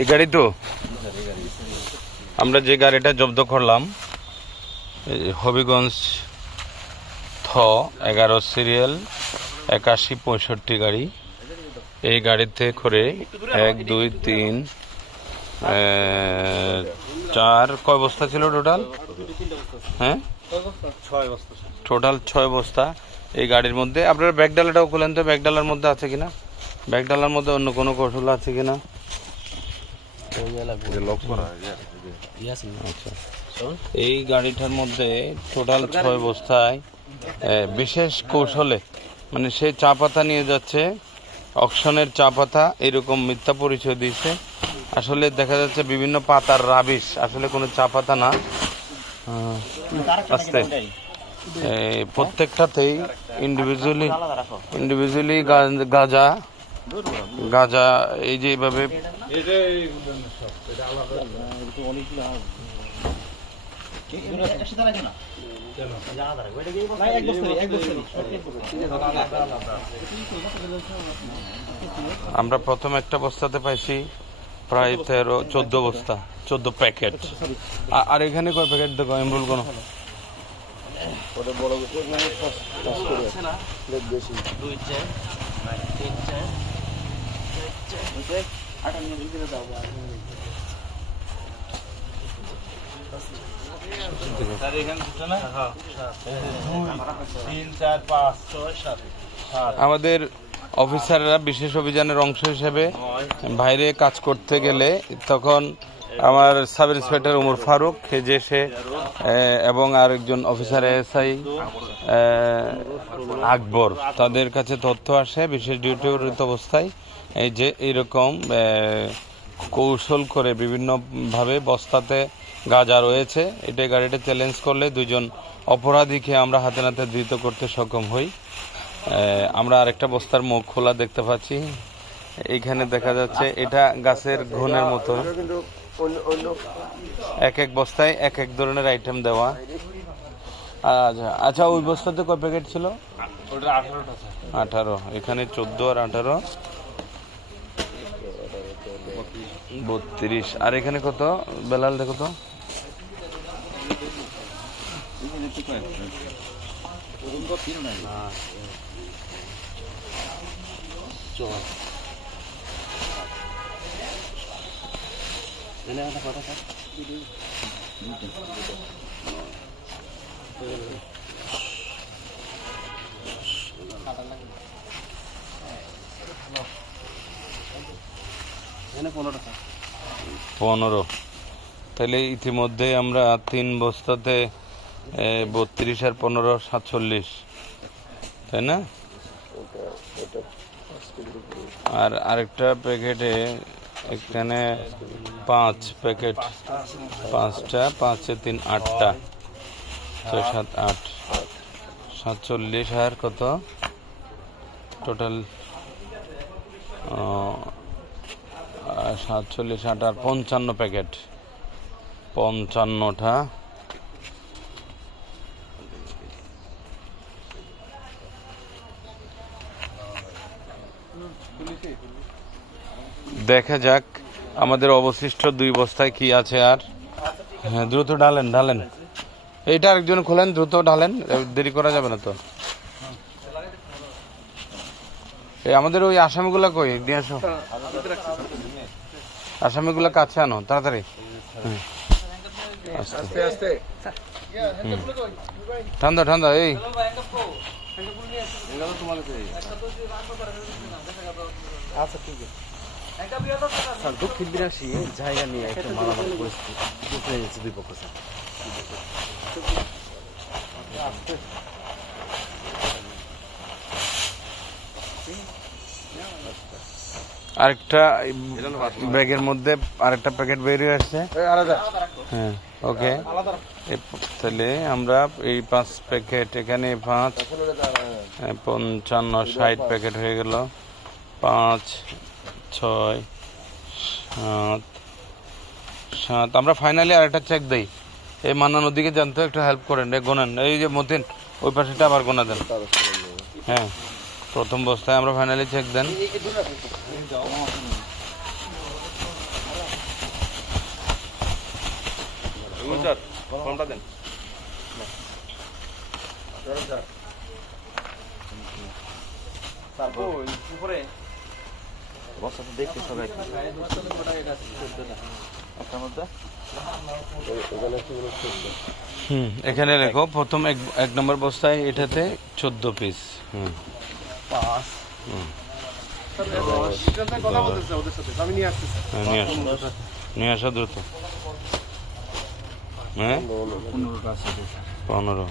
এই গাড়ি তো? আমরা যে গাড়িটা জব্দ করলাম হবিগঞ্জ থ এগারো সিরিয়াল একাশি পঁয়ষট্টি গাড়ি। এই গাড়িতে করে এক দুই তিন চার কয় বস্তা ছিল টোটাল? হ্যাঁ? ছয় বস্তা। টোটাল ছয় বস্তা। এই গাড়ির মধ্যে আপনার ব্যাগ ডালাটাও খুলেন তো? ব্যাগ ডালার মধ্যে আছে কিনা? ব্যাগ ডালার মধ্যে অন্য কোনো কৌশল আছে কিনা? লক আচ্ছা। এই গাড়িটার মধ্যে টোটাল ছয় বস্তায় বিশেষ কৌশলে মানে সে চা পাতা নিয়ে যাচ্ছে অকশনের চা পাতা এরকম মিথ্যা পরিচয় দিয়েছে। আসলে দেখা যাচ্ছে বিভিন্ন পাতার রাবিশ আসলে কোনো চা পাতা না। আস্তে। প্রত্যেকটাতেই ইন্ডিভিজুয়ালি ইন্ডিভিজুয়ালি গাঁজা গাঁজা, এই যে এইভাবে। আমরা প্রথম একটা বস্তাতে পাইছি, প্রায় তেরো, চোদ্দ বস্তা, চোদ্দ প্যাকেট। আর এখানে কয় প্যাকেট? দেখো এমরুল কোনো তিন চার পাঁচ ছয় সাত আমাদের অফিসাররা বিশেষ অভিযানের অংশ হিসেবে বাইরে কাজ করতে গেলে তখন আমার সাব ইন্সপেক্টর উমর ফারুক যে সে এবং আরেকজন অফিসার এসআই আকবর। তাদের কাছে তথ্য আসে, বিশেষ ডিউটিরত অবস্থায়, এই যে এরকম কৌশল করে বিভিন্নভাবে বস্তাতে গাঁজা রয়েছে। এটা গাড়িটা চ্যালেঞ্জ করলে দুজন অপরাধীকে আমরা হাতে নাতে ধৃত করতে সক্ষম হই। আমরা আরেকটা বস্তার মুখ খোলা দেখতে পাচ্ছি। এইখানে দেখা যাচ্ছে এটা গাছের ঘনের মতো এক এক বস্তায়, এক এক ধরনের আইটেম দেওয়া। আচ্ছা আচ্ছা ওই বস্তাতে কয় প্যাকেট ছিল? আঠারো। এখানে চোদ্দ আর আঠারো। বত্রিশ। আর এখানে কত? বেলাল, দেখো তো। পনেরো তাহলে ইতিমধ্যে আমরা তিন বস্তাতে বত্রিশ আর পনেরো সাতচল্লিশ। তাই না? আর আরেকটা প্যাকেটে এখানে পাঁচ প্যাকেট, পাঁচটা, পাঁচে তিন, আটটা। ছয়, সাত, আট, সাতচল্লিশ আর কত? টোটাল সাতচল্লিশ, আট, আর পঞ্চান্ন প্যাকেট। পঞ্চান্নটা। দেখা যাক, আমাদের অবশিষ্ট দুই বস্তায় কি আছে আর। হ্যাঁ দ্রুত ঢালেন ঢালেন। এইটা আরেকজন খোলেন, দ্রুত ঢালেন, দেরি করা যাবে না তো। এই আমাদের ওই আসামিগুলা কই? দিয়ে আসো। আসামিগুলা কাছে আনো, তাড়াতাড়ি। ঠান্ডা ঠান্ডা, এই। আচ্ছা ঠিক আছে। স্যার দক্ষিণ বিরাশি জায়গা নিয়ে একটা মারামারি পরিস্থিতি। উঠে গেছে দুই পক্ষ স্যার। আরেকটা ব্যাগের মধ্যে আরেকটা প্যাকেট বেরিয়ে আসছে। হ্যাঁ ওকে। তাহলে আমরা এই পাঁচ প্যাকেট এখানে পাঁচ পঞ্চান্ন ষাট প্যাকেট হয়ে গেল। পাঁচ ছয়, সাত সাত। আমরা ফাইনালি আর একটা চেক দিই। এই মান্না নদীকে জানতে একটু হেল্প করেন। এই গোনেন, এই যে মতিন, ওই পাশেটা আবার গোনা দেন। হ্যাঁ প্রথম বস্তায় আমরা ফাইনালি চেক দেন। বস্তাটা দেখতে সবাই হুম এখানে লেখো প্রথম এক এক নম্বর বস্তায় এটাতে চোদ্দ পিস হুম। পাঁচ। কথা বলতেছে ওদের নিয়ে হ্যাঁ, আসো। নিয়ে আসো দ্রুত। হ্যাঁ? পনেরো।